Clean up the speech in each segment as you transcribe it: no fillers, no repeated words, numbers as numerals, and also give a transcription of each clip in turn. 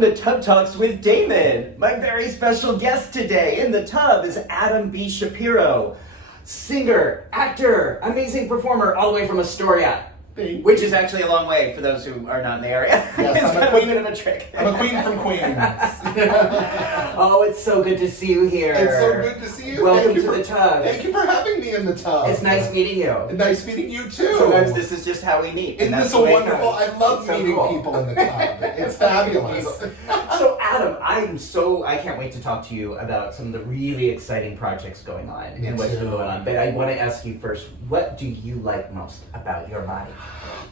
Welcome to Tub Talks with Damon. My very special guest today in the tub is Adam B. Shapiro, singer, actor, amazing performer, all the way from Astoria. Which is actually a long way for those who are not in the area. Yes, It's I'm a kind of a queen. bit of a trick. I'm a queen from Queens. Oh, it's so good to see you here. It's so good to see you. Welcome Thank you to for, the tub. Thank you for having me in the tub. It's nice meeting you. Nice meeting you too. Sometimes this is just how we meet. Isn't and that's this the a way it wonderful? goes. I love It's so meeting cool. people in the tub. It's fabulous. So Adam, I can't wait to talk to you about some of the really exciting projects going on Me and what's too. been going on. But I want to ask you first, what do you like most about your body?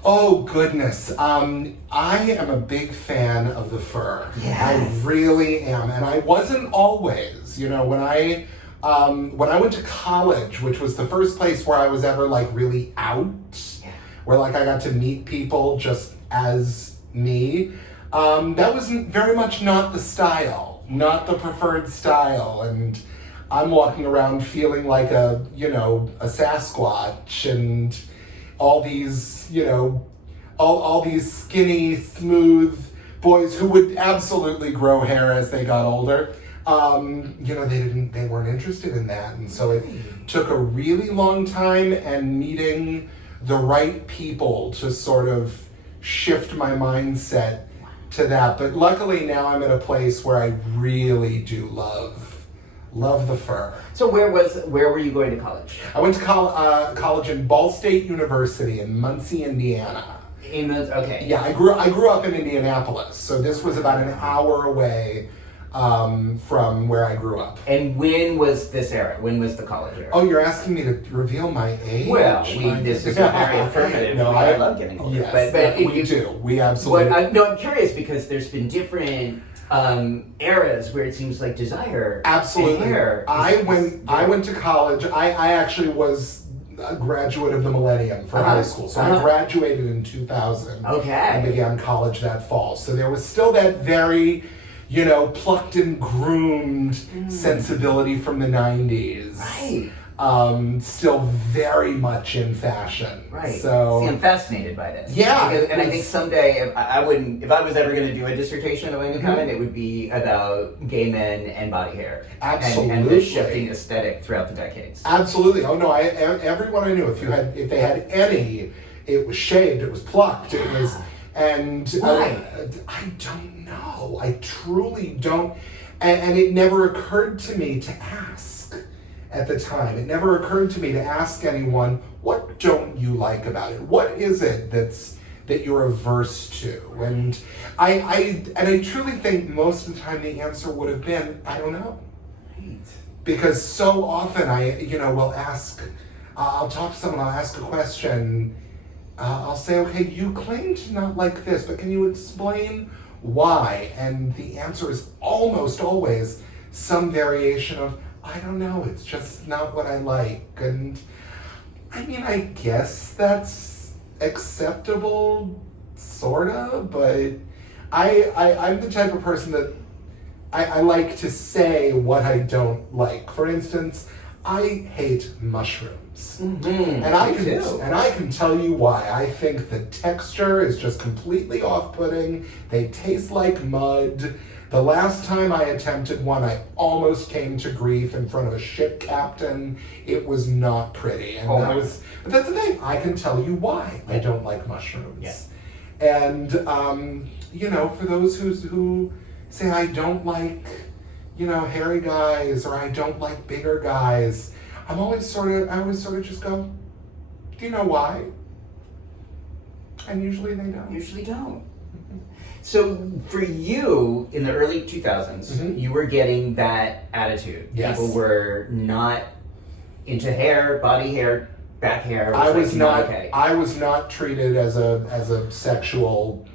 Oh goodness, I am a big fan of the fur. Yes. I really am, and I wasn't always. You know, when I went to college, which was the first place where I was ever like really out, where like I got to meet people just as me. That was very much not the style, not the preferred style, and I'm walking around feeling like a Sasquatch and all these, all these skinny, smooth boys who would absolutely grow hair as they got older. They weren't interested in that, and so it took a really long time and meeting the right people to sort of shift my mindset to that. But luckily now I'm at a place where I really do love the fur. So where were you going to college? I went to college in Ball State University in Muncie, Indiana. Okay. Yeah, I grew up in Indianapolis, so this was about an hour away from where I grew up. And when was this era? When was the college era? Oh, you're asking me to reveal my age? Well, this is very affirmative. No, I love getting older. Yes, but we do. We absolutely. I'm curious because there's been different eras where it seems like desire. Absolutely. And hair I went to college. I actually was a graduate of the millennium for high school. So I graduated in 2000. Okay. And began college that fall. So there was still that very, plucked and groomed sensibility from the 90s. Right. Still very much in fashion. Right. So See, I'm fascinated by this. Yeah, And I think someday, if I was ever going to do a dissertation on Damon, it would be about gay men and body hair. Absolutely. And the shifting aesthetic throughout the decades. Absolutely. Oh no, everyone I knew, if they had any, it was shaved, it was plucked, it was, and Why? I don't know. I truly don't, and it never occurred to me to ask. At the time, it never occurred to me to ask anyone, what don't you like about it? What is it that you're averse to? And I truly think most of the time the answer would have been, I don't know. Right. Because so often will ask, I'll talk to someone, I'll ask a question, I'll say, okay, you claim to not like this, but can you explain why? And the answer is almost always some variation of, I don't know, it's just not what I like. And I mean, I guess that's acceptable, sorta, but I'm the type of person that I like to say what I don't like. For instance, I hate mushrooms. Mm-hmm. And I can tell you why. I think the texture is just completely off-putting. They taste like mud. The last time I attempted one, I almost came to grief in front of a ship captain. It was not pretty. And but that's the thing. I can tell you why I don't like mushrooms. Yeah. And for those who say I don't like, hairy guys or I don't like bigger guys, I always sort of just go, do you know why? And usually they don't. Usually don't. So for you, in the early 2000s, you were getting that attitude. Yes. People were not into hair, body hair, back hair. I was not. Okay. I was not treated as a sexual,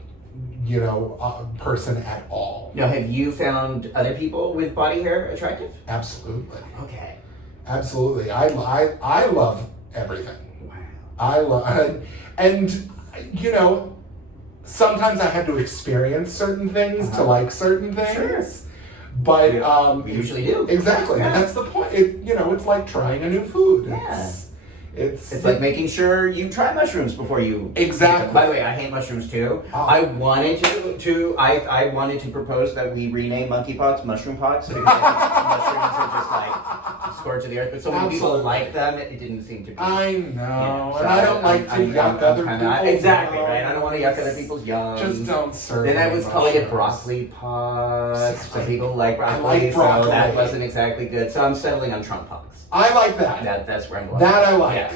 person at all. Now, have you found other people with body hair attractive? Absolutely. Okay. Absolutely. I love everything. Wow. I love, and sometimes I had to experience certain things to like certain things. Sure. But we usually do. Exactly. Yeah. And that's the point. It's like trying a new food. Yeah. It's like making sure you try mushrooms before you Exactly. By the way, I hate mushrooms too. Oh. I wanted I wanted to propose that we rename monkey pots mushroom pots because I think mushrooms are just like scourge of the earth. But so many people Absolutely. like them, it didn't seem to be. I know, Yeah, and I don't like to yuck other people's exactly yums. right. I don't want to yuck other people's yums. Just don't serve. Then I me was calling it mushrooms. broccoli pots. Some people like I broccoli, like broccoli. so that wasn't exactly good. So I'm settling on Trump pots. I like that. That's where I'm going. That I like. Yeah.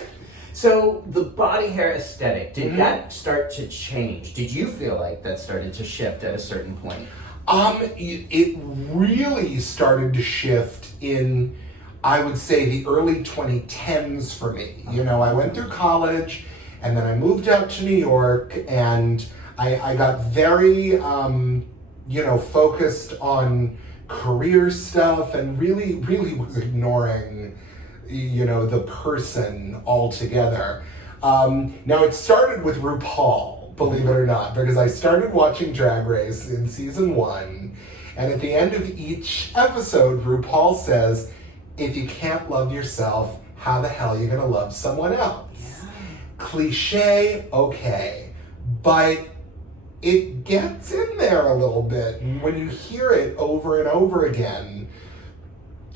So the body hair aesthetic, did Mm-hmm. that start to change? Did you feel like that started to shift at a certain point? It really started to shift in, I would say, the early 2010s for me. You know, I went through college, and then I moved out to New York, and I got very, focused on career stuff, and really was ignoring, the person altogether. Now, it started with RuPaul, believe it or not, because I started watching Drag Race in season 1, and at the end of each episode, RuPaul says, if you can't love yourself, how the hell are you going to love someone else? Yeah. Cliche, okay, but it gets in there a little bit, and when you hear it over and over again,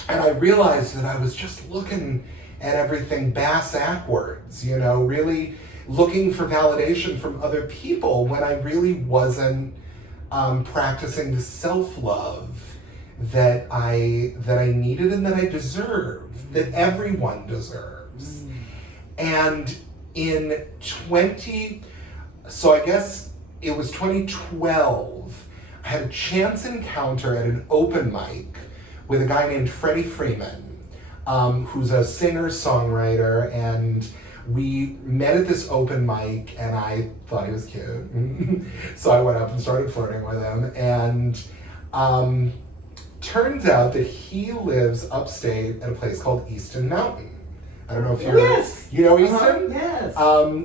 and I realized that I was just looking at everything bass-ackwards, really looking for validation from other people when I really wasn't practicing the self-love that I needed and that I deserve, that everyone deserves. And in so I guess it was 2012, I had a chance encounter at an open mic with a guy named Freddie Freeman, who's a singer-songwriter, and we met at this open mic, and I thought he was cute. So I went up and started flirting with him, and turns out that he lives upstate at a place called Easton Mountain. I don't know if you know Easton? Yes.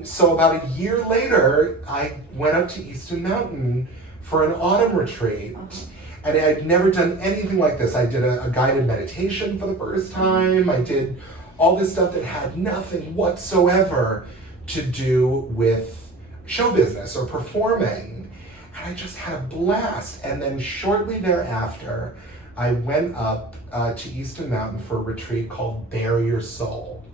So about a year later, I went up to Easton Mountain for an autumn retreat. And I'd never done anything like this. I did a guided meditation for the first time. I did all this stuff that had nothing whatsoever to do with show business or performing. And I just had a blast. And then shortly thereafter, I went up to Easton Mountain for a retreat called Bare Your Soul,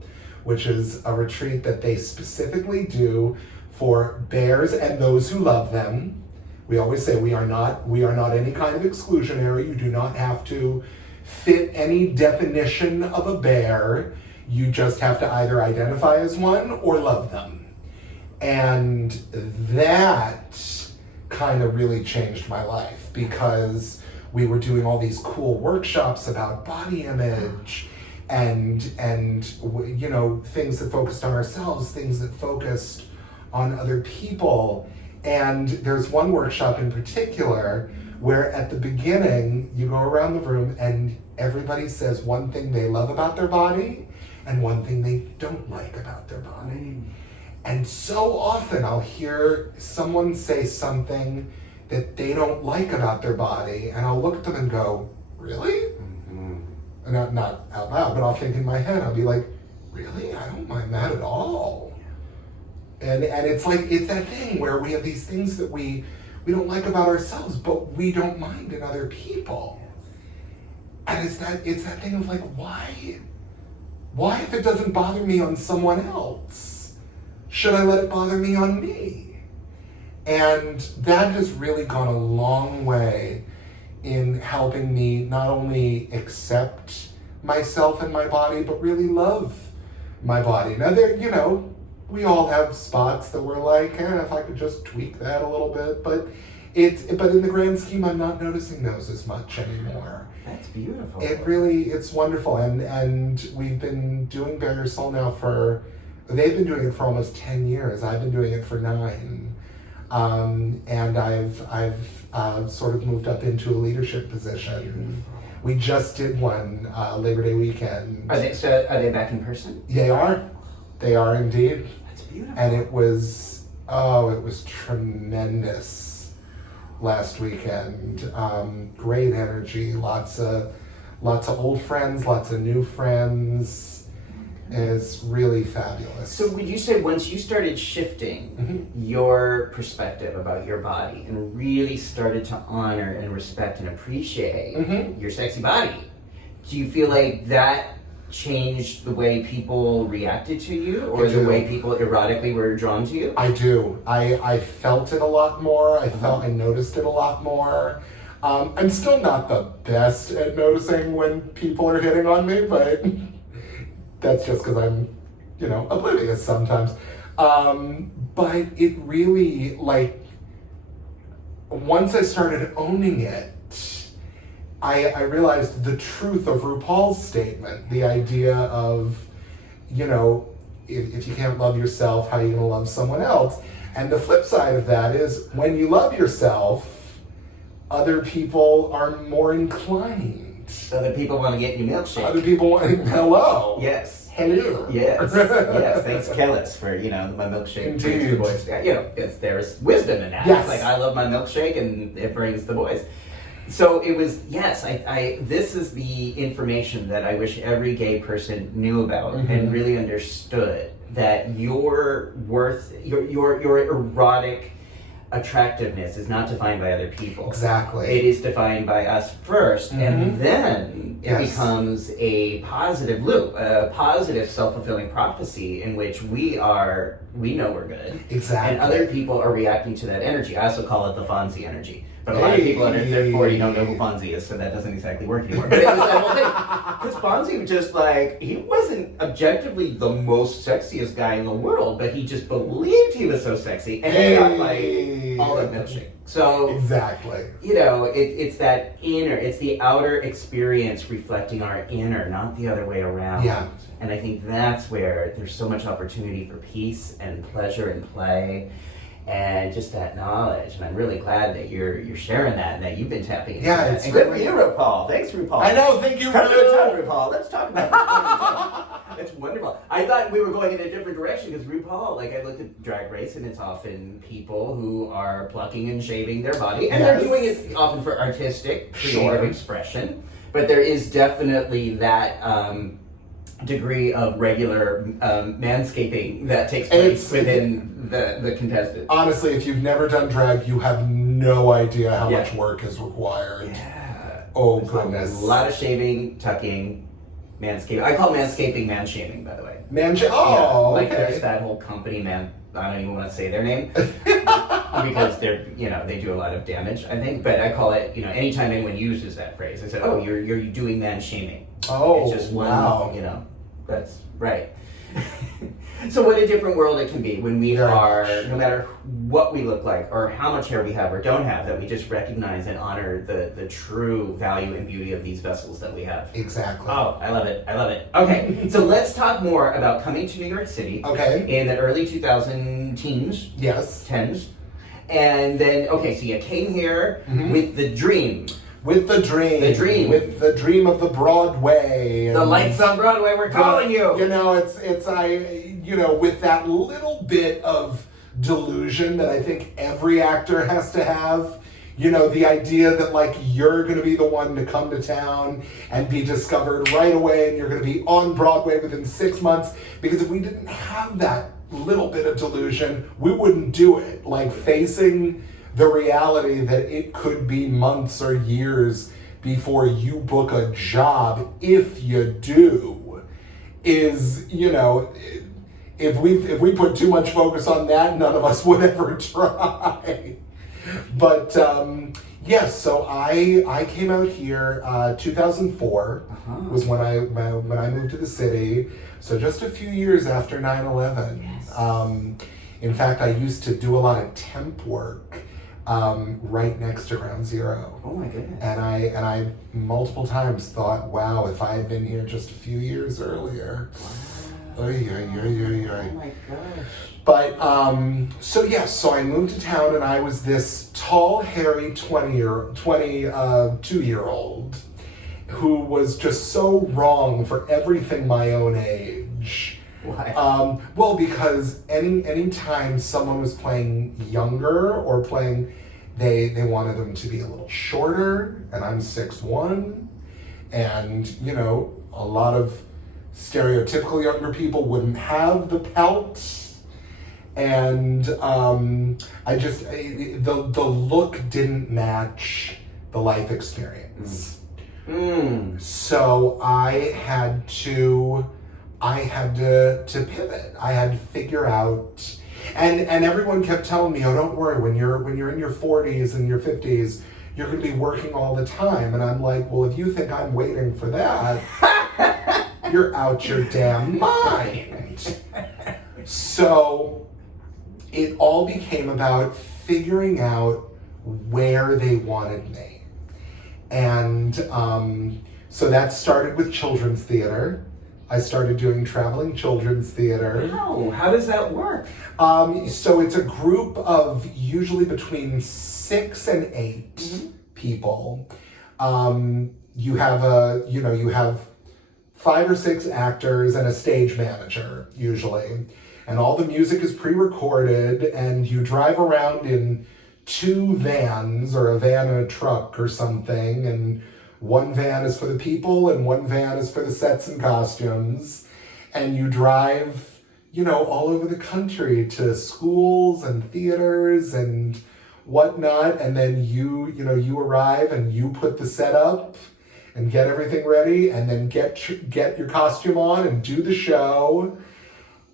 which is a retreat that they specifically do for bears and those who love them. We always say we are not any kind of exclusionary. You do not have to fit any definition of a bear. You just have to either identify as one or love them. And that kind of really changed my life because we were doing all these cool workshops about body image and things that focused on ourselves, things that focused on other people. And there's one workshop in particular where at the beginning you go around the room and everybody says one thing they love about their body and one thing they don't like about their body. And so often I'll hear someone say something that they don't like about their body, and I'll look at them and go, really? And not out loud, but I'll think in my head, I'll be like, really? I don't mind that at all. And it's like, it's that thing where we have these things that we don't like about ourselves, but we don't mind in other people. And it's that thing of like, why if it doesn't bother me on someone else, should I let it bother me on me? And that has really gone a long way in helping me not only accept myself and my body, but really love my body. Now we all have spots that we're like, if I could just tweak that a little bit, but in the grand scheme, I'm not noticing those as much anymore. That's beautiful. It's wonderful, and we've been doing Bare Your Soul now they've been doing it for almost 10 years. I've been doing it for 9, and I've sort of moved up into a leadership position. We just did one Labor Day weekend. Are they back in person? They are indeed. That's beautiful. And it was tremendous last weekend. Great energy, lots of old friends, lots of new friends. is really fabulous. So would you say once you started shifting your perspective about your body and really started to honor and respect and appreciate your sexy body, do you feel like that changed the way people reacted to you or the way people erotically were drawn to you? I do. I felt it a lot more. I noticed it a lot more. I'm still not the best at noticing when people are hitting on me, but that's just because I'm, oblivious sometimes. But it really, once I started owning it, I realized the truth of RuPaul's statement, the idea of, if you can't love yourself, how are you going to love someone else? And the flip side of that is when you love yourself, other people are more inclined. Other people want to get you milkshake. Other people want hello. Yes. Hello. Yes. Yes. Thanks, Kellis, for, my milkshake. Indeed. Brings the boys. Yes, there's wisdom in that. Yes. It's I love my milkshake and it brings the boys. So it was, this is the information that I wish every gay person knew about and really understood, that your worth, your erotic attractiveness is not defined by other people. Exactly. It is defined by us first, and then it becomes a positive loop, a positive self-fulfilling prophecy in which we know we're good. Exactly. And other people are reacting to that energy. I also call it the Fonzie energy. But a lot of people under 40 don't know who Fonzie is, so that doesn't exactly work anymore. But it was that whole thing. Because Fonzie was just he wasn't objectively the most sexiest guy in the world, but he just believed he was so sexy. And he got all that milkshake. So, exactly. It's that inner, it's the outer experience reflecting our inner, not the other way around. Yeah. And I think that's where there's so much opportunity for peace and pleasure and play. And just that knowledge, and I'm really glad that you're sharing that and that you've been tapping into that. It's and good for you, RuPaul. Thanks, RuPaul. I know, thank you. Come to the time, RuPaul. Let's talk about it. It's wonderful. I thought we were going in a different direction because RuPaul, I looked at Drag Race, and it's often people who are plucking and shaving their body, and they're doing it often for artistic, creative expression. But there is definitely that degree of regular manscaping that takes place within the contestants. Honestly, if you've never done drag, you have no idea how much work is required. Yeah. Oh, There's goodness. A lot of shaving, tucking, manscaping. I call manscaping man-shaming, by the way. Okay. There's that whole company, I don't even want to say their name because they're, they do a lot of damage, I think. But I call it, anytime anyone uses that phrase, I say, oh, you're doing man-shaming. Oh, it's just one, wow. That's right. So what a different world it can be when we are, no matter what we look like or how much hair we have or don't have, that we just recognize and honor the true value and beauty of these vessels that we have. Exactly. Oh, I love it. I love it. Okay, so let's talk more about coming to New York City. Okay. In the early 2000 teens. Yes. Tens. And then, so you came here with the dream. With the dream. The dream. With the dream of the Broadway. The lights on Broadway, we're calling you. With that little bit of delusion that I think every actor has to have. The idea that you're going to be the one to come to town and be discovered right away, and you're going to be on Broadway within 6 months. Because if we didn't have that little bit of delusion, we wouldn't do it. Facing the reality that it could be months or years before you book a job, if you do, is, if we put too much focus on that, none of us would ever try. But yes, so I came out here 2004 was when I moved to the city. So just a few years after 9/11. Yes. In fact, I used to do a lot of temp work right next to Ground Zero. Oh my goodness. And I multiple times thought, wow, if I had been here just a few years earlier. Wow. Oy. Oh my gosh. But, so I moved to town, and I was this tall, hairy 22-year-old who was just so wrong for everything my own age. Why? Well, because any time someone was playing younger or playing, they wanted them to be a little shorter, and I'm 6'1", and a lot of stereotypical younger people wouldn't have the pelt. And the look didn't match the life experience. So I had to pivot. I had to figure out, and everyone kept telling me, oh, don't worry, when you're in your 40s and your 50s, you're going to be working all the time. And I'm like, well, if you think I'm waiting for that, you're out your damn mind. So it all became about figuring out where they wanted me. And so that started with children's theater. I started doing traveling children's theater. How does that work? So it's a group of usually between 6 and 8 people. You have 5 or 6 actors and a stage manager, usually. And all the music is pre-recorded, and you drive around in 2 vans, or a van and a truck or something, and one van is for the people and one van is for the sets and costumes. And you drive, all over the country to schools and theaters and whatnot. And then you arrive and you put the set up and get everything ready, and then get your costume on and do the show,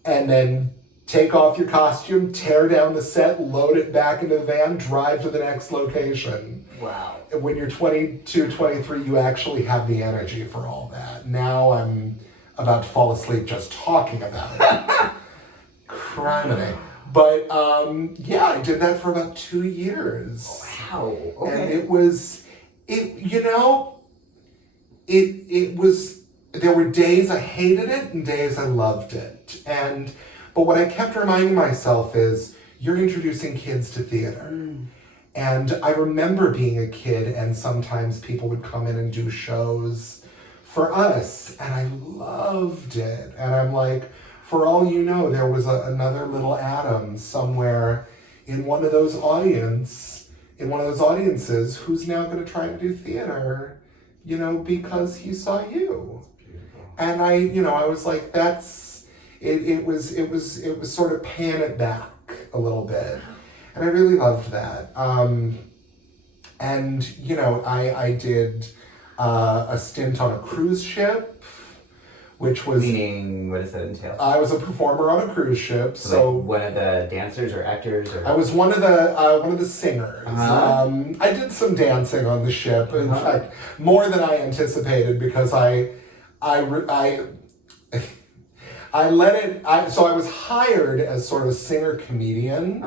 and then take off your costume, tear down the set, load it back into the van, drive to the next location. Wow. When you're 22, 23, you actually have the energy for all that. Now I'm about to fall asleep just talking about it. Criminy. But I did that for about 2 years. Wow. Okay. And it was, there were days I hated it and days I loved it. But what I kept reminding myself is, you're introducing kids to theater. And I remember being a kid, and sometimes people would come in and do shows for us, and I loved it. And I'm like, for all you know, there was another little Adam somewhere in one of those audiences who's now going to try to do theater, because he saw you. And I was like, it was sort of paying it back a little bit. And I really loved that. I did a stint on a cruise ship, which was... Meaning, what does that entail? I was a performer on a cruise ship. So like one of the dancers or actors? Or... I was one of the singers. I did some dancing on the ship. In fact, more than I anticipated, because I was hired as sort of a singer-comedian,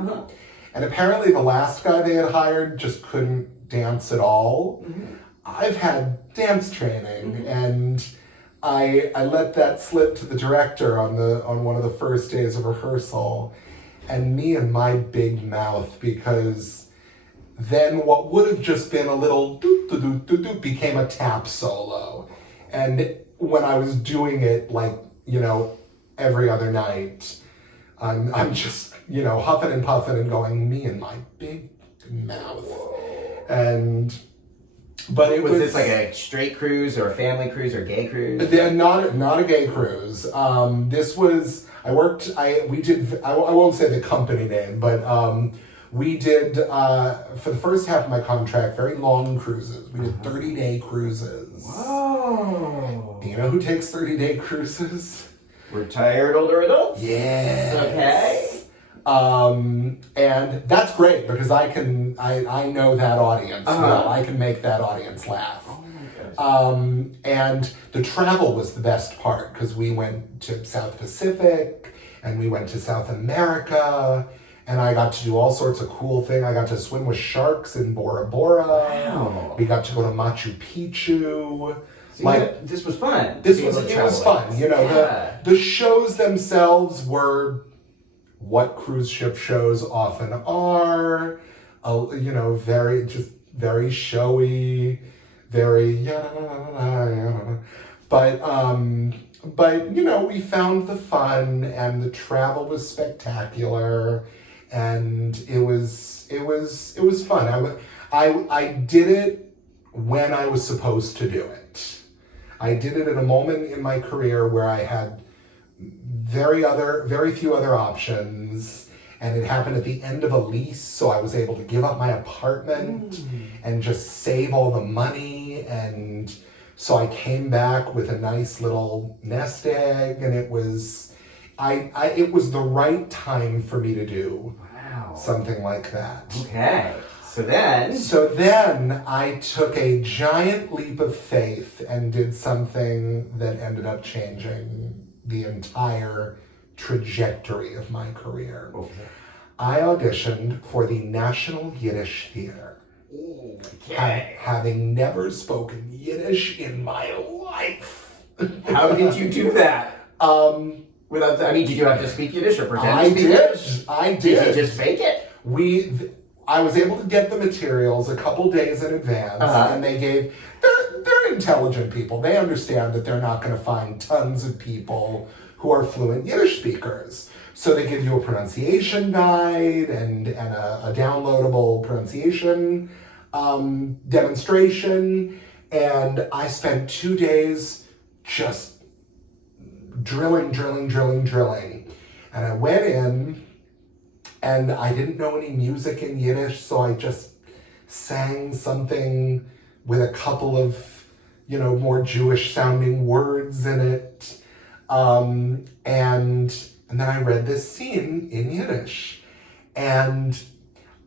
and apparently the last guy they had hired just couldn't dance at all. I've had dance training, and I let that slip to the director on one of the first days of rehearsal, and me and my big mouth, because then what would have just been a little doot-doot-doot-doot became a tap solo. And when I was doing it, every other night, I'm just, huffing and puffing and going, me and my big mouth. But it was this like a straight cruise or a family cruise or gay cruise? Not a gay cruise. This was, I won't say the company name, but we did, for the first half of my contract, very long cruises. We did 30-day cruises. Whoa. You know who takes 30-day cruises? Retired older adults? Yes. Okay. And that's great, because I know that audience well. I can make that audience laugh. Oh my gosh. And the travel was the best part, because we went to South Pacific and we went to South America, and I got to do all sorts of cool things. I got to swim with sharks in Bora Bora. Wow. We got to go to Machu Picchu. So this was fun. It was fun. The shows themselves were what cruise ship shows often are, very showy, very but we found the fun, and the travel was spectacular, and it was fun. I did it when I was supposed to do it. I did it at a moment in my career where I had very few other options, and it happened at the end of a lease, so I was able to give up my apartment and just save all the money, and so I came back with a nice little nest egg, and it was it was the right time for me to do something like that. Okay. So then I took a giant leap of faith and did something that ended up changing the entire trajectory of my career. Okay. I auditioned for the National Yiddish Theater. Okay. Having never spoken Yiddish in my life. How did you do that? Did you have to speak Yiddish or pretend to speak Yiddish? I did. Did you just fake it? I was able to get the materials a couple days in advance, and they're intelligent people. They understand that they're not going to find tons of people who are fluent Yiddish speakers. So they give you a pronunciation guide and a downloadable pronunciation demonstration. And I spent 2 days just drilling. And I went in, and I didn't know any music in Yiddish, so I just sang something with a couple of, more Jewish sounding words in it. And then I read this scene in Yiddish. And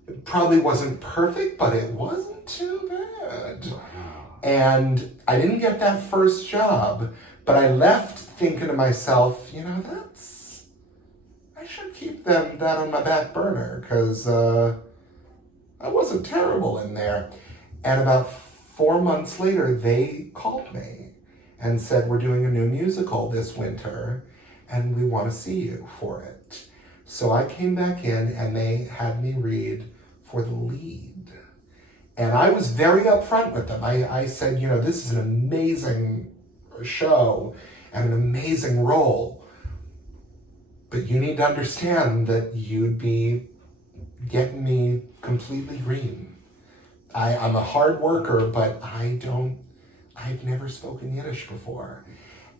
it probably wasn't perfect, but it wasn't too bad. Wow. And I didn't get that first job, but I left thinking to myself, I should keep that on my back burner, because I wasn't terrible in there. And about 4 months later, they called me and said, we're doing a new musical this winter, and we want to see you for it. So I came back in, and they had me read for the lead. And I was very upfront with them. I said, this is an amazing show and an amazing role, but you need to understand that you'd be getting me completely green. I'm a hard worker, but I've never spoken Yiddish before.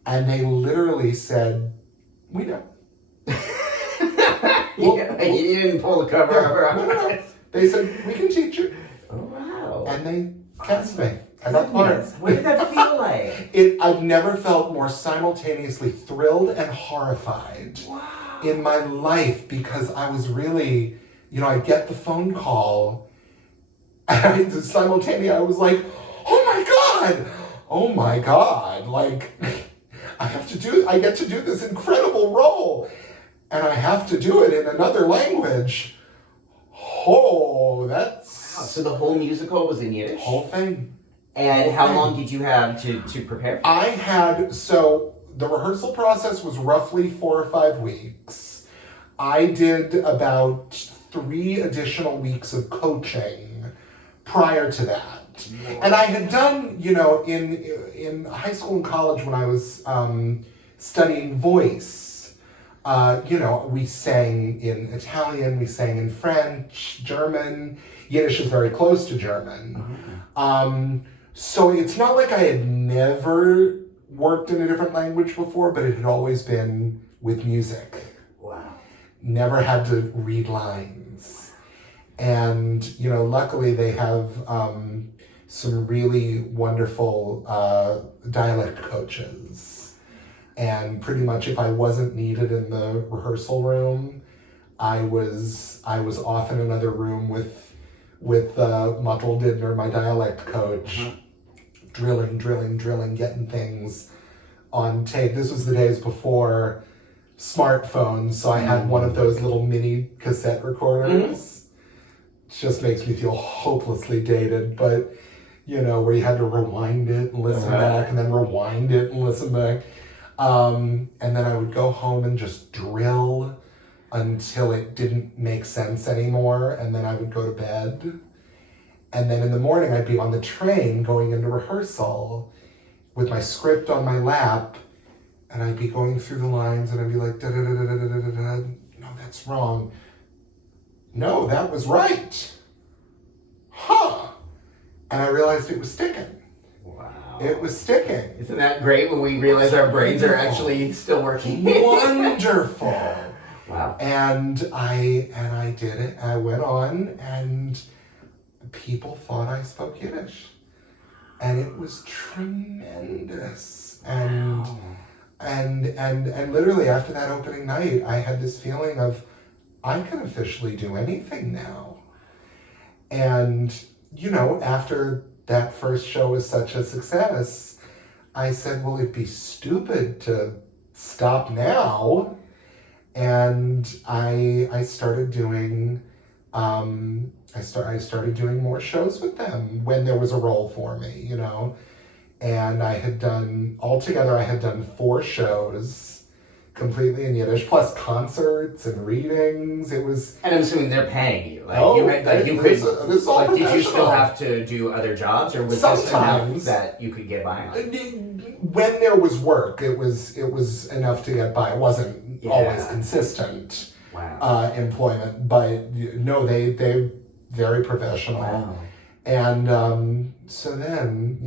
And they literally said, we know. You didn't pull the cover over. No. They said, we can teach you. Oh, wow. And they cast me. I got part. What did that feel like? I've never felt more simultaneously thrilled and horrified in my life, because I was really, I get the phone call, and simultaneously I was like, oh my God, like, I get to do this incredible role, and I have to do it in another language. Oh, that's... Wow, so the whole musical was in Yiddish? Whole thing. And how long did you have to prepare? So the rehearsal process was roughly 4 or 5 weeks. I did about 3 additional weeks of coaching prior to that. Wow. And I had done, in high school and college when I was studying voice, we sang in Italian, we sang in French, German. Yiddish is very close to German. Mm-hmm. So it's not like I had never worked in a different language before, but it had always been with music. Wow. Never had to read lines. And, luckily they have some really wonderful dialect coaches. And pretty much if I wasn't needed in the rehearsal room, I was off in another room with Muttel Didner, my dialect coach, drilling, getting things on tape. This was the days before smartphones, so I had one of those little mini cassette recorders. It just makes me feel hopelessly dated, but, where you had to rewind it and listen back, and then rewind it and listen back. And then I would go home and just drill until it didn't make sense anymore, and then I would go to bed. And then in the morning, I'd be on the train going into rehearsal with my script on my lap, and I'd be going through the lines, and I'd be like, da-da-da-da-da-da-da-da. No, that's wrong. No, that was right. Huh. And I realized it was sticking. Wow. It was sticking. Isn't that great when we realize our brains are actually still working? Wonderful. Wow. And I did it. I went on, and people thought I spoke Yiddish, and it was tremendous. And literally after that opening night, I had this feeling of, I can officially do anything now. And after that first show was such a success, I said, well, it'd be stupid to stop now. And I started doing I started doing more shows with them when there was a role for me, And I had done 4 shows completely in Yiddish, plus concerts and readings. It was. And I'm assuming they're paying you. This is all did you still professional. have to do other jobs, or was this enough Sometimes. that you could get by on? When there was work, it was enough to get by. It wasn't always consistent. Wow. Employment, but no, they very professional. Wow. And so then,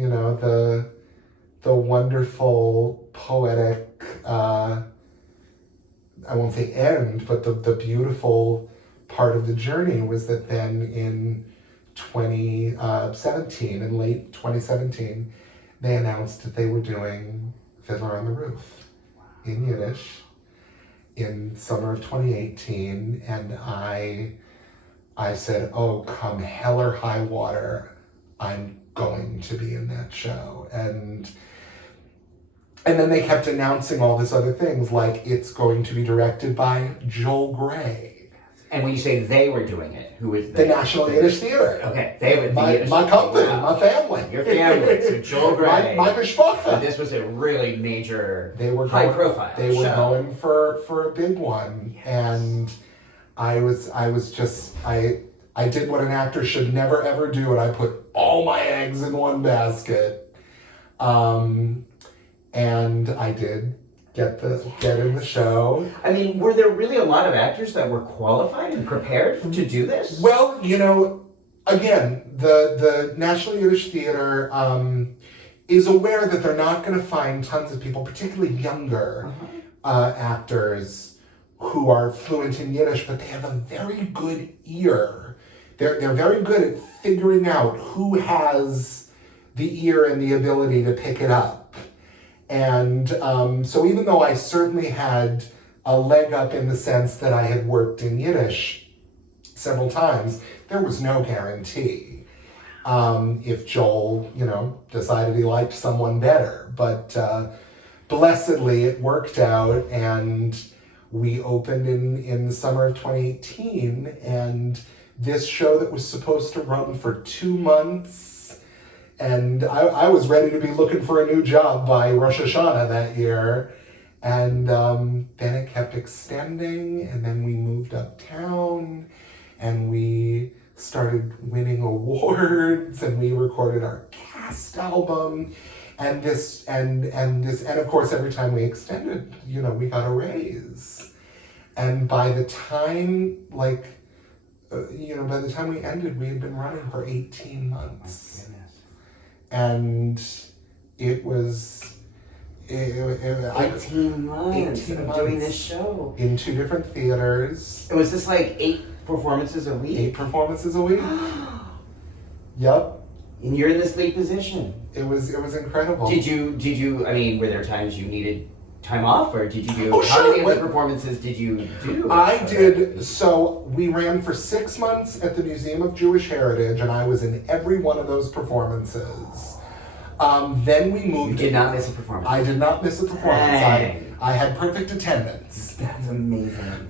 the wonderful poetic, I won't say end, but the beautiful part of the journey was that then in 2017, in late 2017, they announced that they were doing Fiddler on the Roof in Yiddish in summer of 2018, and I said, oh, come hell or high water, I'm going to be in that show. And then they kept announcing all this other things, like it's going to be directed by Joel Grey. And when you say they were doing it, who was the National Yiddish Theater. Okay, they would my company, wow. my family. Your family, so Joel Grey. my mishpacha. So this was a really major, high profile. They were going for a big one, yes. And I did what an actor should never ever do, and I put all my eggs in one basket. And I did get in the show. I mean, were there really a lot of actors that were qualified and prepared to do this? Well, again, the National Yiddish Theater is aware that they're not going to find tons of people, particularly younger actors, who are fluent in Yiddish, but they have a very good ear. They're very good at figuring out who has the ear and the ability to pick it up. And so even though I certainly had a leg up in the sense that I had worked in Yiddish several times, there was no guarantee if Joel, decided he liked someone better. But blessedly, it worked out, and we opened in the summer of 2018, and this show that was supposed to run for 2 months, and I was ready to be looking for a new job by Rosh Hashanah that year. And then it kept extending, and then we moved uptown, and we started winning awards, and we recorded our cast album. And of course, every time we extended, we got a raise. And by the time, by the time we ended, we had been running for 18 months. Oh, And it was 18 months of doing this show. In 2 different theaters. Was this like 8 performances a week? 8 performances a week. Yep. And you're in this lead position. It was incredible. Did you, I mean, were there times you needed time off, or did you do, how sure. Many of the What, performances did you do? I did, so we ran for 6 months at the Museum of Jewish Heritage, and I was in every one of those performances. Then we moved. You did not miss a performance. I did not miss a performance. Dang. I had perfect attendance. That's amazing.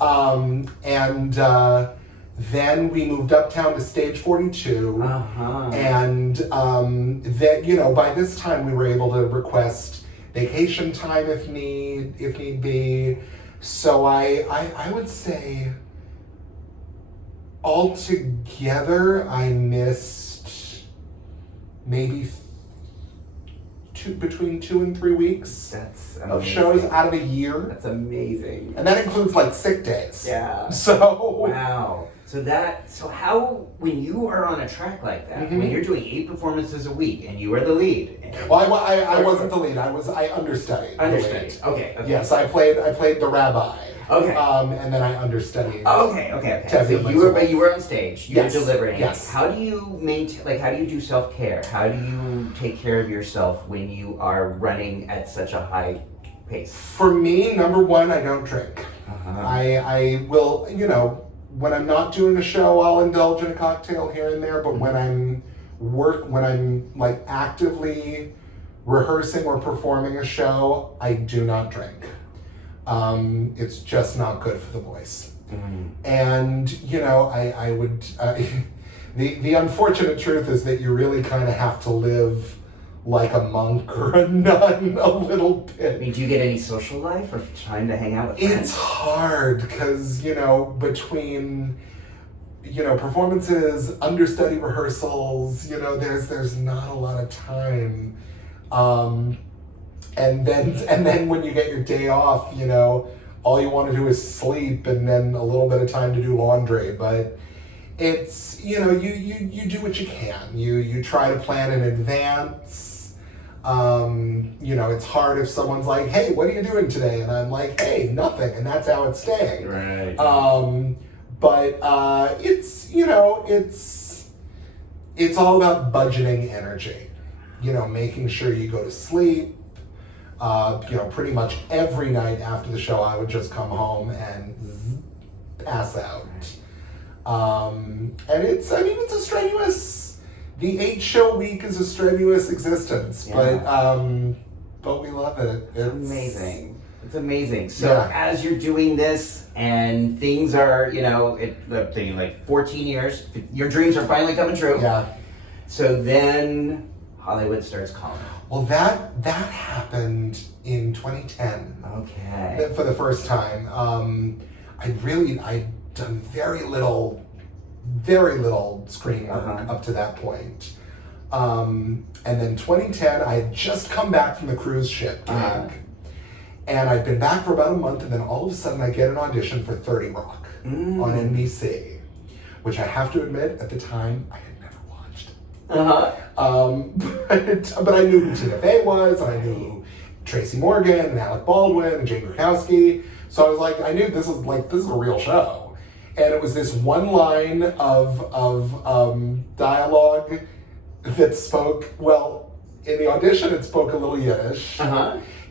Then we moved uptown to Stage 42. Uh-huh. And then, by this time we were able to request vacation time if need be. So I would say altogether I missed maybe between 2 and 3 weeks of shows out of a year. That's amazing. And that includes sick days. Yeah. So Wow. So how, when you are on a track like that, Mm-hmm. when you're doing 8 performances a week and you are the lead. Well, I wasn't the lead. I understudied. Understudied. The lead. Okay. Yes, I played the rabbi. Okay. And then I understudied. Okay. Debbie So Messing. you were on stage. You Yes. were delivering. Yes. How do you maintain? Like, how do you do self-care? How do you take care of yourself when you are running at such a high pace? For me, number one, I don't drink. Uh-huh. I will, when I'm not doing a show, I'll indulge in a cocktail here and there. But when I'm like actively rehearsing or performing a show, I do not drink. It's just not good for the voice. Mm. And I would. The unfortunate truth is that you really kind of have to live like a monk or a nun a little I bit. mean, do you get any social life or time to hang out with friends? It's hard because, between, performances, understudy rehearsals, there's not a lot of time. And then when you get your day off, all you want to do is sleep and then a little bit of time to do laundry. But it's, you do what you can. You try to plan in advance. It's hard if someone's like, hey, what are you doing today? And I'm like, hey, nothing. And that's how it's staying. Right. But it's all about budgeting energy. Making sure you go to sleep. Pretty much every night after the show, I would just come home and pass out. And it's a strenuous. The 8-show week is a strenuous existence, but we love it. It's amazing. It's amazing. So Yeah. as you're doing this and things are, the thing like 14 years, your dreams are finally coming true. Yeah. So then Hollywood starts calling. Well, that happened in 2010. Okay. For the first time. I'd done very little screen work up to that point. And then 2010, I had just come back from the cruise ship gig. And I'd been back for about a month, and then all of a sudden I get an audition for 30 Rock on NBC, which I have to admit, at the time, I had never watched. But I knew who Tina Fey was, and I knew who Tracy Morgan and Alec Baldwin and Jane Krakowski. So I was like, I knew this is a real show. And it was this one line of dialogue that spoke, well, in the audition it spoke a little Yiddish.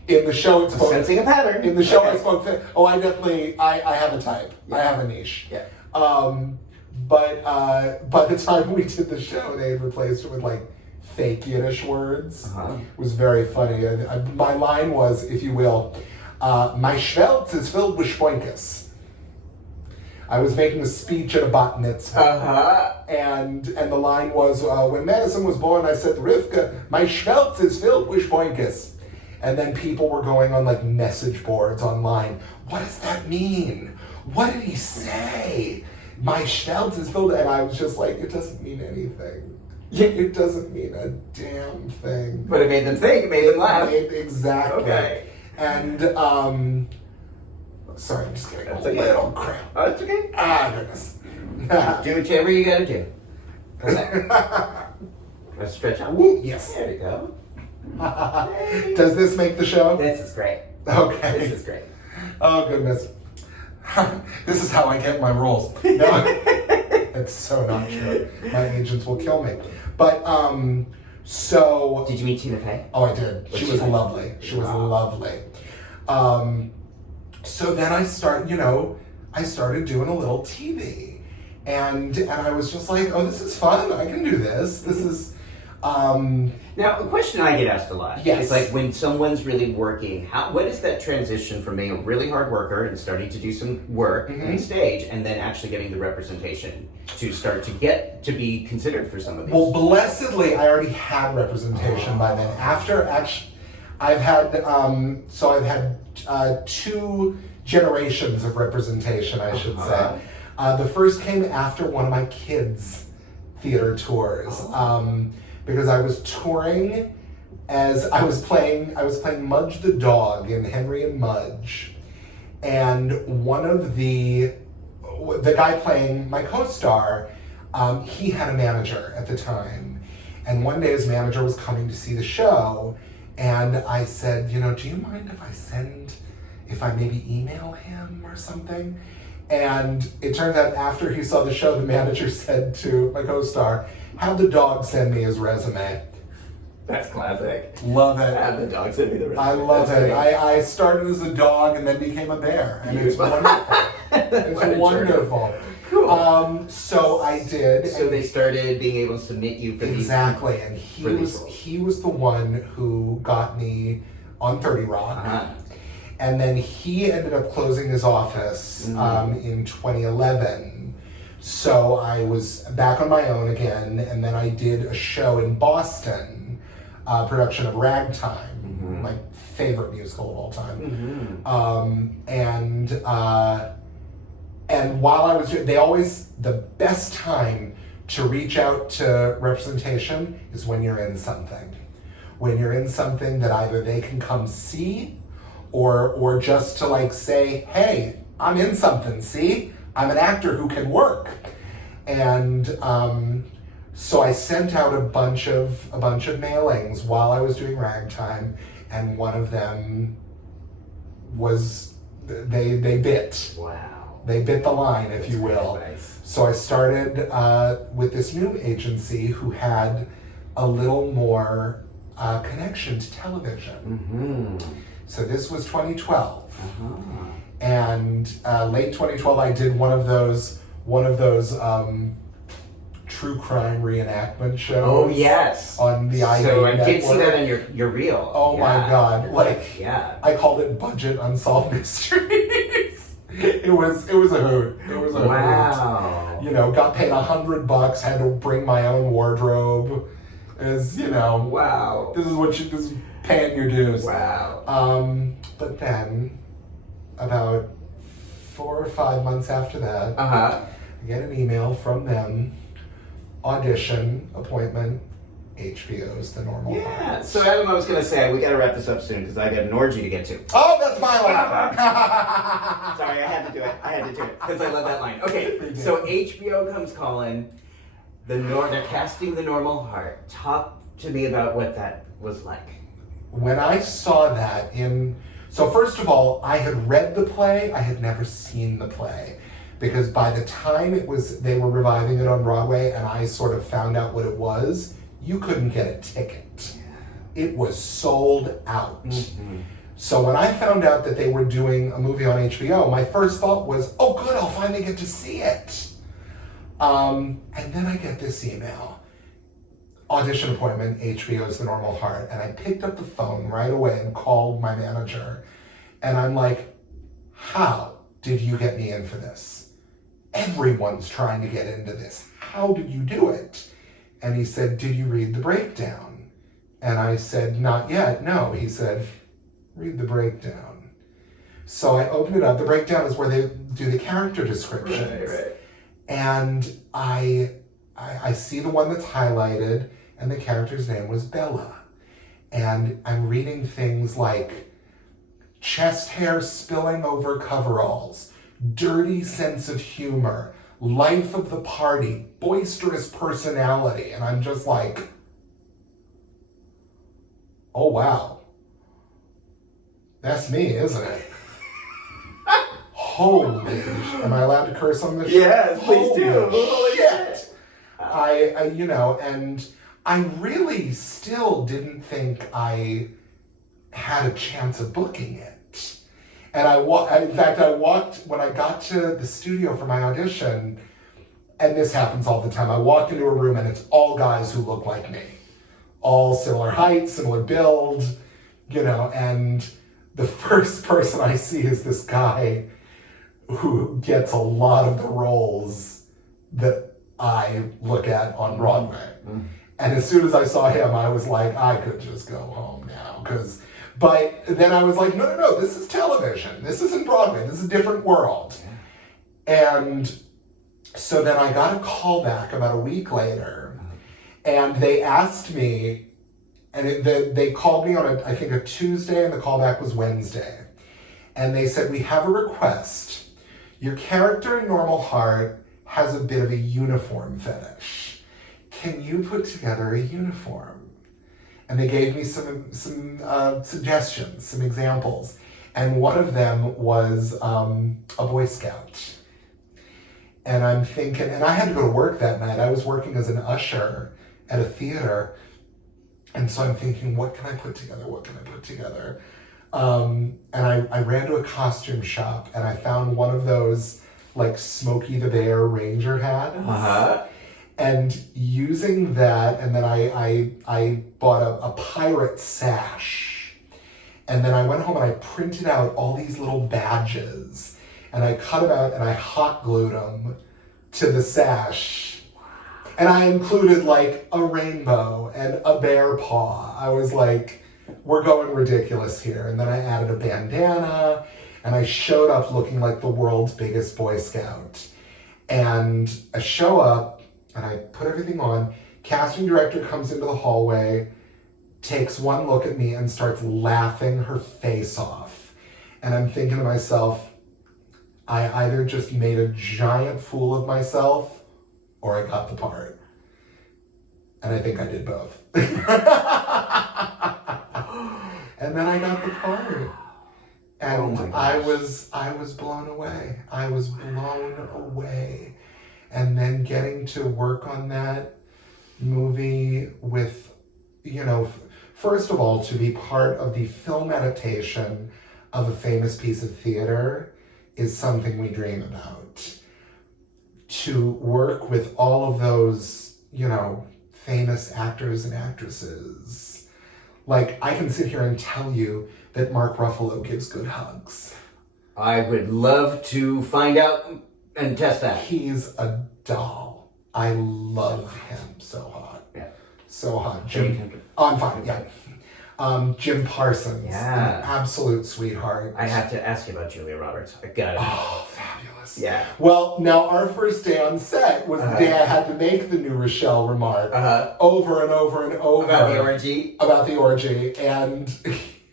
In the show it spoke... Sensing a pattern. In the show I spoke... I definitely... I have a type. Yeah. I have a niche. Yeah. But by the time we did the show, they had replaced it with fake Yiddish words. It was very funny. My line was, if you will, my schwelt is filled with spoinkus. I was making a speech at a bat mitzvah, and the line was, when Madison was born, I said to Rivka, my schwelt is filled with spoinkus. And then people were going on message boards online. What does that mean? What did he say? My schwelt is filled, and I was just like, it doesn't mean anything. It doesn't mean a damn thing. But it made them think, it made them laugh. Exactly. Okay. And, sorry, I'm just getting a little crap. Oh, it's okay. Goodness. Do whatever you gotta do. Go there. Let's stretch out. Woo, yes. There you go. Does this make the show? This is great. Okay. This is great. Oh, goodness. This is how I get my roles. No, it's so not true. My agents will kill me. But, so... Did you meet Tina Fey? Oh, I did. She was lovely. She was lovely. So then I started doing a little TV. And I was just like, oh, this is fun. I can do this. This is... Now, a question I get asked a lot Yes. is like when someone's really working, what is that transition from being a really hard worker and starting to do some work on stage and then actually getting the representation to start to get to be considered for some of these? Well, blessedly, I already had representation by then. I've had 2 generations of representation, I should say. The first came after one of my kids' theater tours. Because I was touring as I was playing Mudge the dog in Henry and Mudge, and one of the the guy playing my co-star, he had a manager at the time. And one day his manager was coming to see the show, and I said, do you mind if I maybe email him or something? And it turns out after he saw the show, the manager said to my co-star, have the dog send me his resume. That's classic. Love it. Have the dog send me the resume. I love That's it. great. I started as a dog and then became a bear. And it's wonderful. It's wonderful. Cool. So I did. So they started being able to submit you for exactly, and he was the one who got me on 30 Rock. Uh-huh. And then he ended up closing his office in 2011. So I was back on my own again, and then I did a show in Boston, production of Ragtime, my favorite musical of all time. And while I was doing, the best time to reach out to representation is when you're in something. When you're in something that either they can come see or just to say, hey, I'm in something, see? I'm an actor who can work. And so I sent out a bunch of mailings while I was doing Ragtime, and one of them was, they bit. Wow. They bit the line, if you will. Nice. So I started with this new agency who had a little more connection to television. So this was 2012. And late 2012, I did one of those true crime reenactment shows. Oh yes. On the ID So I network. did see that on your reel. Oh my God! Yeah. I called it Budget Unsolved Mysteries. It was a hoot. It was a hoot. Wow. Got paid $100. Had to bring my own wardrobe. Wow. This is paying your dues. Wow. But then, about 4 or 5 months after that, I get an email from them. Audition, appointment, HBO's The Normal Yeah. Heart. So Adam, I was gonna say we gotta wrap this up soon because I got an orgy to get to. Oh, that's my line. Sorry, I had to do it because I love that line. Okay, so HBO comes calling. They're casting The Normal Heart. Talk to me about what that was like. When I saw that so first of all, I had read the play. I had never seen the play. Because by the time they were reviving it on Broadway and I sort of found out what it was, you couldn't get a ticket. It was sold out. So when I found out that they were doing a movie on HBO, my first thought was, oh good, I'll finally get to see it. And then I get this email. Audition appointment, HBO's The Normal Heart. And I picked up the phone right away and called my manager. And I'm like, how did you get me in for this? Everyone's trying to get into this. How did you do it? And he said, did you read the breakdown? And I said, not yet, no. He said, read the breakdown. So I opened it up. The breakdown is where they do the character descriptions. Right. And I see the one that's highlighted, and the character's name was Bella. And I'm reading things like chest hair spilling over coveralls, dirty sense of humor, life of the party, boisterous personality. And I'm just like, oh wow. That's me, isn't it? Holy shit. Am I allowed to curse on this show? Yes, please do. Holy shit. And I really still didn't think I had a chance of booking it. And I walked, when I got to the studio for my audition, and this happens all the time, I walked into a room and it's all guys who look like me. All similar height, similar build, and the first person I see is this guy who gets a lot of the roles that I look at on Broadway. And as soon as I saw him, I was like, I could just go home now. But then I was like, no, this is television. This isn't Broadway. This is a different world. And so then I got a call back about a week later, and they asked me, and they called me on I think a Tuesday, and the callback was Wednesday. And they said, we have a request. your character in Normal Heart has a bit of a uniform fetish. Can you put together a uniform? And they gave me some suggestions, some examples. And one of them was a Boy Scout. And I'm thinking, and I had to go to work that night. I was working as an usher at a theater. And so I'm thinking, what can I put together? What can I put together? And I ran to a costume shop and I found one of those like Smokey the Bear Ranger hats. Uh-huh. And using that, and then I bought a pirate sash. And then I went home and I printed out all these little badges. And I cut them out and I hot glued them to the sash. And I included like a rainbow and a bear paw. I was like, we're going ridiculous here. And then I added a bandana and I showed up looking like the world's biggest Boy Scout. And I show up and I put everything on. Casting director comes into the hallway, takes one look at me and starts laughing her face off. And I'm thinking to myself, I either just made a giant fool of myself or I got the part. And I think I did both. And then I got the part. And I was blown away. I was blown away. And then getting to work on that movie with, first of all, to be part of the film adaptation of a famous piece of theater is something we dream about. To work with all of those, famous actors and actresses. Like, I can sit here and tell you that Mark Ruffalo gives good hugs. I would love to find out and test that. He's a doll. I love him. So hot. Yeah. So hot. I'm fine, yeah. Jim Parsons. Yeah. An absolute sweetheart. I have to ask you about Julia Roberts. I got it. Oh, fabulous. Yeah. Well, now our first day on set was the day I had to make the new Rochelle remark over and over and over. About the orgy? About the orgy. And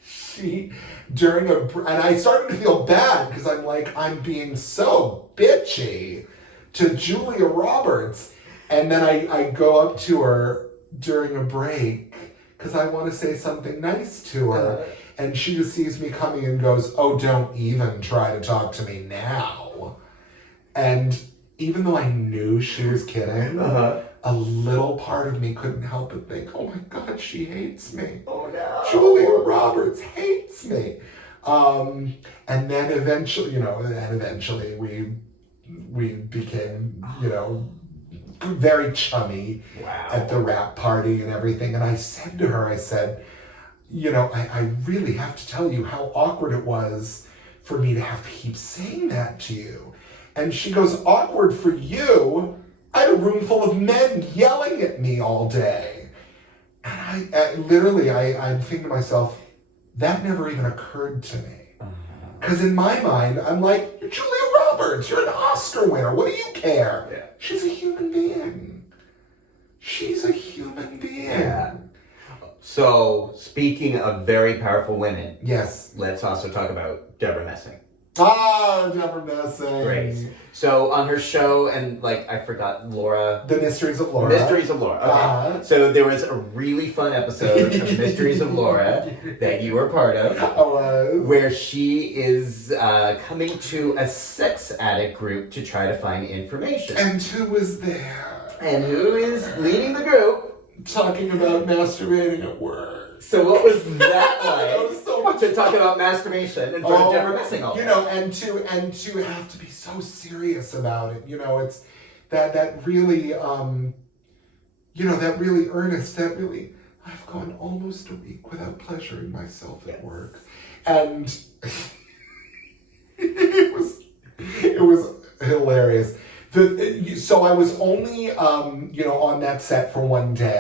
she, and I started to feel bad because I'm like, I'm being so bitchy to Julia Roberts. And then I go up to her during a break because I want to say something nice to her. And she just sees me coming and goes, oh, don't even try to talk to me now. And even though I knew she was kidding, a little part of me couldn't help but think, oh my God, she hates me. Oh no. Julia Roberts hates me. And then eventually we became, very chummy at the wrap party and everything. And I said to her, I really have to tell you how awkward it was for me to have to keep saying that to you. And she goes, awkward for you? I had a room full of men yelling at me all day. And I'm thinking to myself, that never even occurred to me. Because in my mind, I'm like, you're Julia Roberts, you're an Oscar winner, what do you care? Yeah. She's a human being. She's a human being. Yeah. So, speaking of very powerful women, yes, let's also talk about Debra Messing. Ah, Debra Messing. Great. So on her show, and I forgot Laura. The Mysteries of Laura. Mysteries of Laura. Okay. So there was a really fun episode of Mysteries of Laura that you were part of. I was. Where she is coming to a sex addict group to try to find information. And who was there? And who is leading the group? Talking about masturbating at work. So what was that like? That was so much to talk about masturbation in front of Debra Messing all day. And to have to be so serious about it. It's that really that really earnest, I've gone almost a week without pleasuring myself at work. And it was hilarious. So I was only on that set for one day.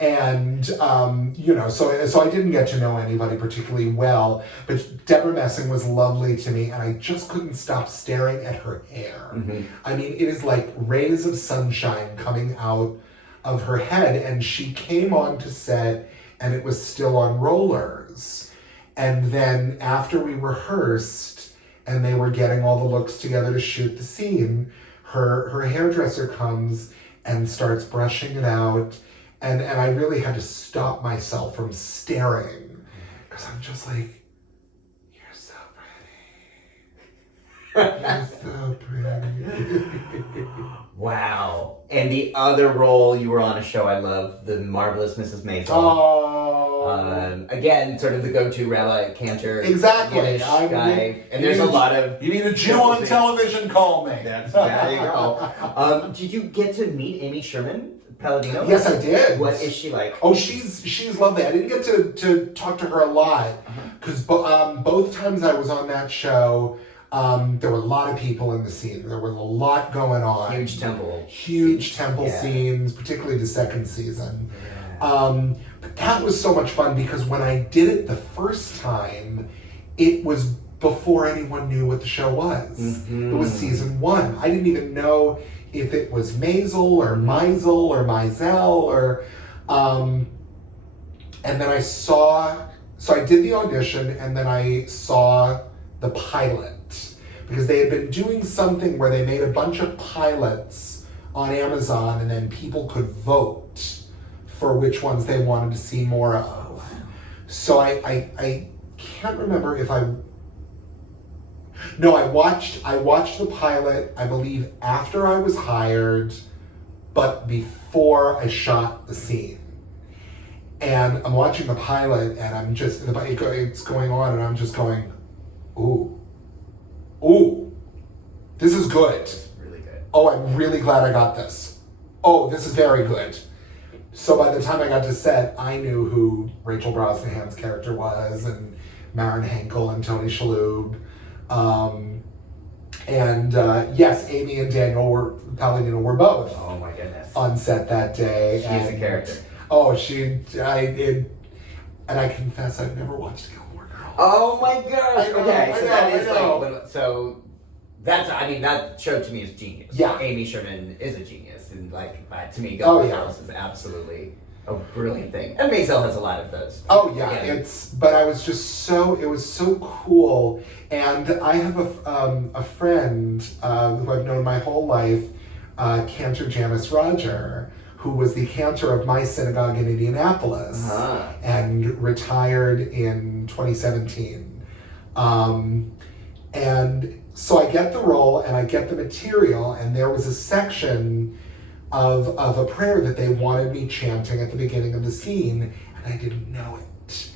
And, so I didn't get to know anybody particularly well, but Debra Messing was lovely to me, and I just couldn't stop staring at her hair. Mm-hmm. I mean, it is like rays of sunshine coming out of her head, and she came onto set, and it was still on rollers. And then after we rehearsed, and they were getting all the looks together to shoot the scene, her hairdresser comes and starts brushing it out, and I really had to stop myself from staring, because I'm just like, you're so pretty. You're so pretty. Wow. And the other role, you were on a show I love, The Marvelous Mrs. Maisel. Oh. Again, sort of the go-to rabbi cantor. Exactly. Yiddish guy. And there's a lot of... You need a Jew on television, call me. There you go. Did you get to meet Amy Sherman Palladino? Yes, I did. What is she like? Oh, she's lovely. I didn't get to talk to her a lot, because both times I was on that show, there were a lot of people in the scene. There was a lot going on. Huge temple scenes, particularly the second season. Yeah. But that was so much fun, because when I did it the first time, it was before anyone knew what the show was. Mm-hmm. It was season 1. I didn't even know if it was Maisel or Maisel or Maisel or... and then so I did the audition, and then I saw the pilot. Because they had been doing something where they made a bunch of pilots on Amazon, and then people could vote for which ones they wanted to see more of. So I can't remember if I watched the pilot, I believe, after I was hired, but before I shot the scene. And I'm watching the pilot, and I'm just, it's going on, and I'm just going, ooh, this is good. It's really good. Oh, I'm really glad I got this. Oh, this is very good. So by the time I got to set, I knew who Rachel Brosnahan's character was, and Maren Henkel and Tony Shalhoub. Yes, Amy and Daniel Palladino were both. Oh my goodness. On set that day. She's a character. Oh, and I confess, I've never watched Gilmore Girls. Oh my gosh. So that show to me is genius. Yeah. Amy Sherman is a genius, and to me, Gilmore Girls is absolutely a brilliant thing. And Maisel has a lot of those. Oh yeah, but I was just it was so cool. And I have a friend who I've known my whole life, Cantor Janice Roger, who was the cantor of my synagogue in Indianapolis, and retired in 2017. And so I get the role, and I get the material, and there was a section of a prayer that they wanted me chanting at the beginning of the scene, and I didn't know it.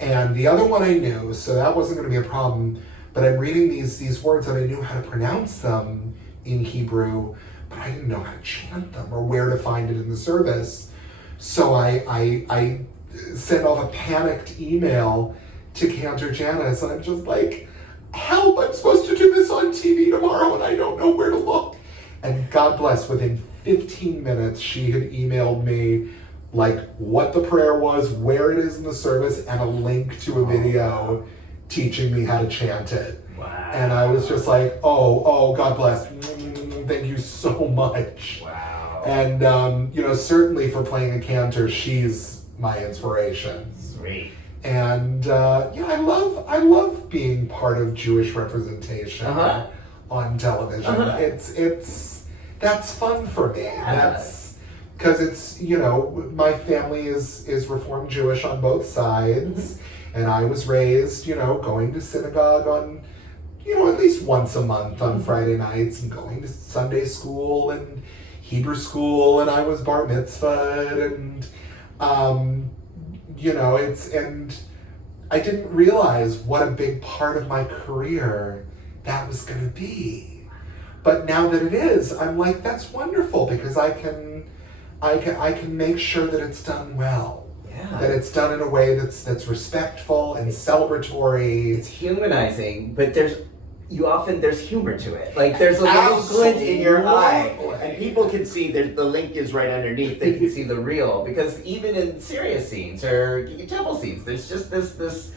And the other one I knew, so that wasn't going to be a problem, but I'm reading these words, and I knew how to pronounce them in Hebrew, but I didn't know how to chant them or where to find it in the service. So I sent off a panicked email to Cantor Janice, and I'm just like, help, I'm supposed to do this on TV tomorrow, and I don't know where to look. And God bless, within 15 minutes, she had emailed me like what the prayer was, where it is in the service, and a link to a video teaching me how to chant it. Wow. And I was just like, oh, God bless. Thank you so much. Wow. And, certainly for playing a cantor, she's my inspiration. Sweet. And, I love being part of Jewish representation on television. That's fun for me. That's because it's, my family is Reformed Jewish on both sides. And I was raised, going to synagogue on, at least once a month on Friday nights, and going to Sunday school and Hebrew school, and I was bar mitzvahed, and, and I didn't realize what a big part of my career that was going to be. But now that it is, I'm like, that's wonderful, because I can make sure that it's done well. Yeah. That it's done in a way that's respectful and celebratory. It's humanizing, but there's humor to it. Like there's a little glint in your eye, and people can see the link is right underneath. They can see the real, because even in serious scenes or temple scenes, there's just this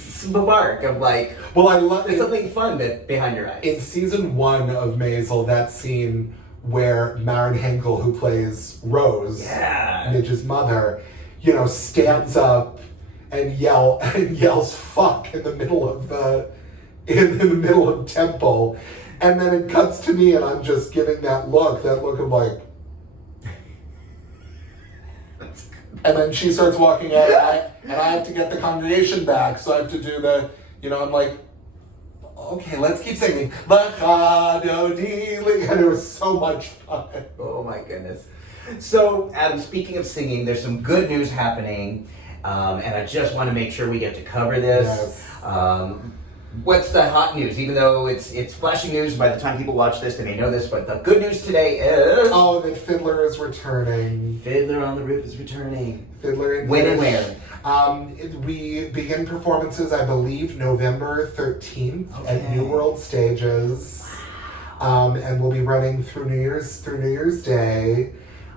spark of like, there's something fun behind your eyes. In season 1 of Maisel, that scene where Maren Henkel, who plays Rose, Midge's mother, stands up and yells "fuck" in the middle of the in the middle of Temple. And then it cuts to me and I'm just giving that look of like, and then she starts walking out and I have to get the congregation back. So I have to do the, I'm like, okay, let's keep singing. And it was so much fun. Oh my goodness. So, Adam, speaking of singing, there's some good news happening, and I just want to make sure we get to cover this. Yes. What's the hot news? Even though it's flashing news, by the time people watch this, they may know this, but the good news today is... Oh, that Fiddler is returning. Fiddler on the Roof is returning. Fiddler. When and where? We begin performances, I believe, November 13th at New World Stages. And we'll be running through New Year's Day.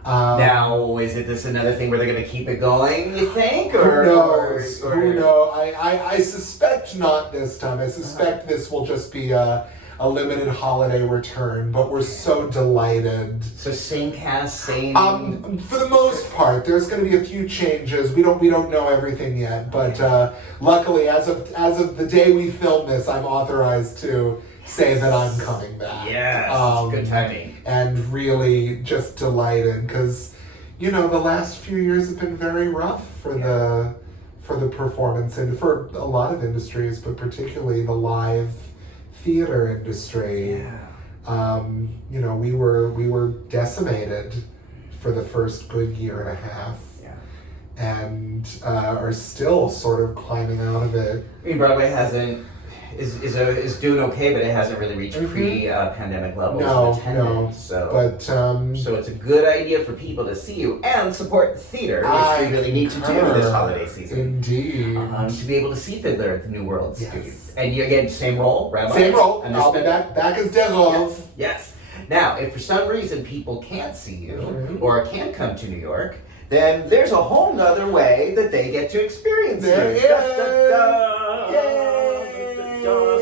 Now, is this another thing where they're going to keep it going, you think? Or, who knows? Who knows? I suspect not this time. I suspect this will just be a limited holiday return, but we're so delighted. So same cast, same... For the most part, there's going to be a few changes. We don't know everything yet, but luckily, as of the day we film this, I'm authorized to say that I'm coming back. Yes, good timing. And really just delighted because, the last few years have been very rough for the performance and for a lot of industries, but particularly the live theater industry. Yeah. We were decimated for the first good year and a half. Yeah. And are still sort of climbing out of it. I mean, Broadway is doing okay, but it hasn't really reached pre-pandemic levels of attendance. So it's a good idea for people to see you and support the theater, which we really need to do this holiday season. Indeed. To be able to see Fiddler at the New World Yes. Studio. And you again, same role, Rabbi? Same role. I'll be back as Debra. Yes. Now, if for some reason people can't see you or can't come to New York, then there's a whole nother way that they get to experience There you. is.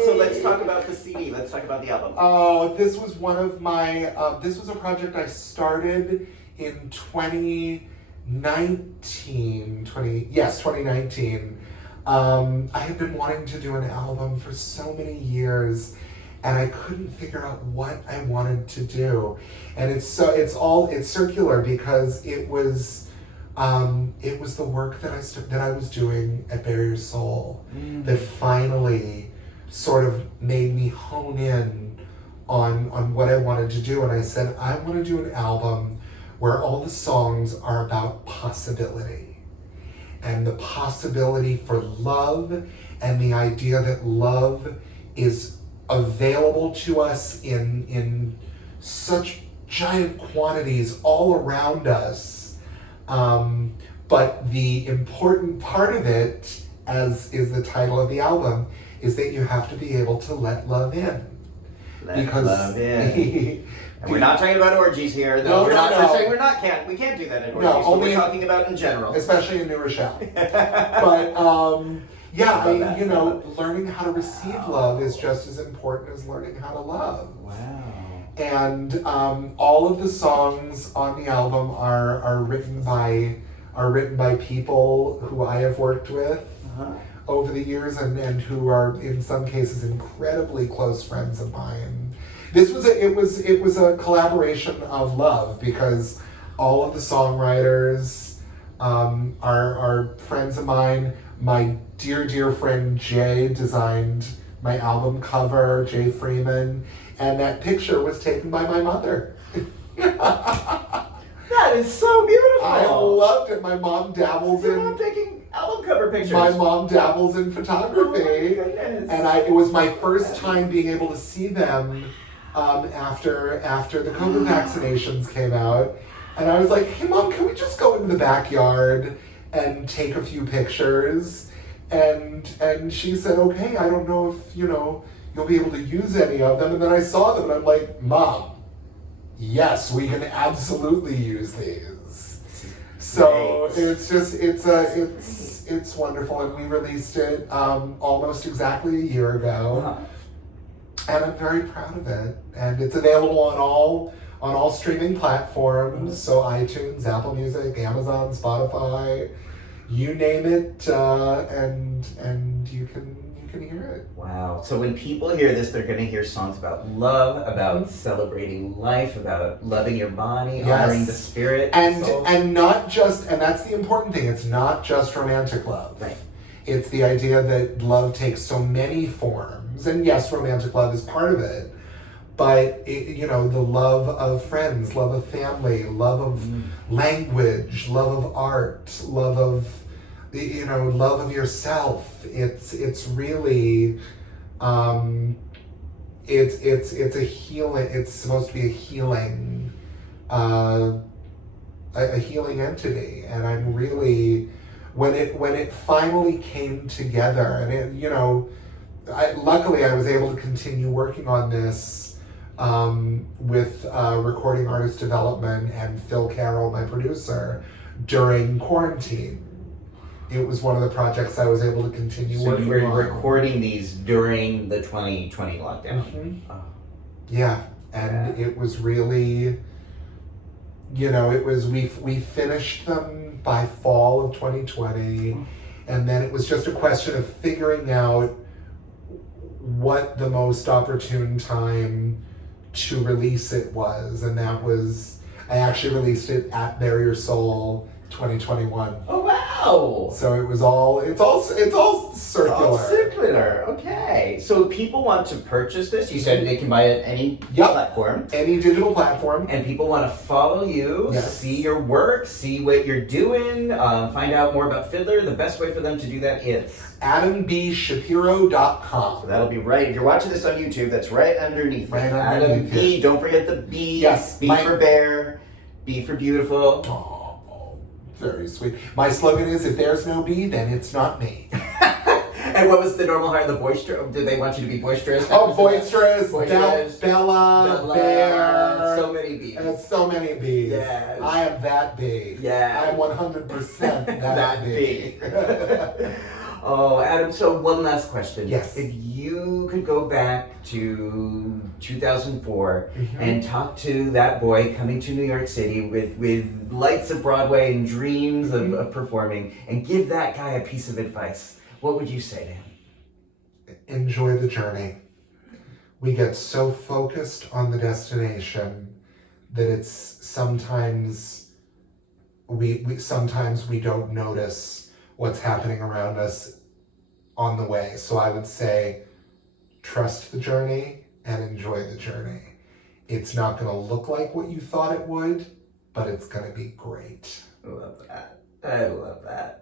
So let's talk about the CD. Let's talk about the album. Oh, this was one of my, this was a project I started in 2019. I had been wanting to do an album for so many years and I couldn't figure out what I wanted to do. And it's circular because it was the work that I was doing at Bare Your Soul that finally sort of made me hone in on what I wanted to do. And I said, I want to do an album where all the songs are about possibility and the possibility for love and the idea that love is available to us in such giant quantities all around us. But the important part of it, as is the title of the album, is that you have to be able to let love in. Let love in. And we're not talking about orgies here. No, we're no, not. no. We're saying we can't do that at orgies. No, only we're talking about in general. Especially in New Rochelle. But learning how to receive love is just as important as learning how to love. Wow. And all of the songs on the album are written by people who I have worked with over the years and who are in some cases incredibly close friends of mine. It was a collaboration of love because all of the songwriters are friends of mine. My dear friend Jay designed my album cover, Jay Freeman, and that picture was taken by my mother. That is so beautiful. I loved it. My mom dabbles Your mom taking album cover pictures. My mom dabbles in photography, oh my goodness. And it was my first time being able to see them after the COVID vaccinations came out, and I was like, "Hey, Mom, can we just go into the backyard and take a few pictures?" And she said, "Okay, I don't know if you'll be able to use any of them." And then I saw them, and I'm like, "Mom, yes, we can absolutely use these." So it's wonderful, and we released it almost exactly a year ago, and I'm very proud of it. And it's available on all streaming platforms, so iTunes, Apple Music, Amazon, Spotify, you name it, and you can can hear it. Wow. So when people hear this, they're going to hear songs about love, about celebrating life, about loving your body, honoring the spirit, and not just, and that's the important thing. It's not just romantic love. Right. It's the idea that love takes so many forms, and yes, romantic love is part of it. But the love of friends, love of family, love of language, love of art, love of love of yourself. It's really it's a healing. It's supposed to be a healing a healing entity, and I'm really when it finally came together, and luckily I was able to continue working on this with recording artist development and Phil Carroll, my producer, during quarantine. It was one of the projects I was able to continue working on. So you were recording these during the 2020 lockdown. Mm-hmm. Oh. Yeah, and it was really, we finished them by fall of 2020, and then it was just a question of figuring out what the most opportune time to release it was, and that was, I actually released it at Bare Your Soul 2021. Oh wow! So it's all circular. It's all circular. Okay. So people want to purchase this. You said they can buy it at any platform. Any digital platform. And people want to follow you, see your work, see what you're doing, find out more about Fiddler. The best way for them to do that is AdamBShapiro.com. So that'll be right. If you're watching this on YouTube, that's right underneath. Right Adam underneath B. Don't forget the B. Yes. B for bear. B for beautiful. Oh, very sweet. My slogan is, if there's no B, then it's not me. And what was the normal heart? The boisterous? Did they want you to be boisterous? Oh, boisterous, Bella, Bear. So many B's. And so many B's. Yes. I am that B. Yeah. I am 100% that B. Oh, Adam, so one last question. Yes. If you could go back to 2004 and talk to that boy coming to New York City with lights of Broadway and dreams of performing, and give that guy a piece of advice, what would you say to him? Enjoy the journey. We get so focused on the destination that it's sometimes we don't notice what's happening around us on the way. So I would say, trust the journey and enjoy the journey. It's not going to look like what you thought it would, but it's going to be great. I love that. I love that.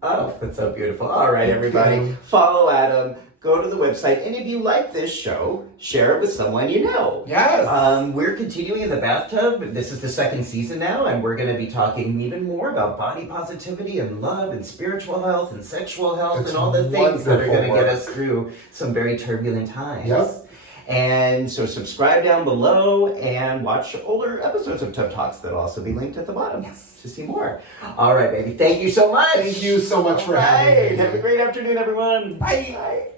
Oh, that's so beautiful. All right, everybody. Follow Adam. Go to the website. And if you like this show, share it with someone you know. Yes. We're continuing in the bathtub. This is the second season now, and we're going to be talking even more about body positivity and love and spiritual health and sexual health and all the things that are going to get us through some very turbulent times. Yep. And so subscribe down below and watch older episodes of Tub Talks that'll also be linked at the bottom to see more. All right, baby. Thank you so much. Thank you so much for having me. Have a great afternoon, everyone. Bye.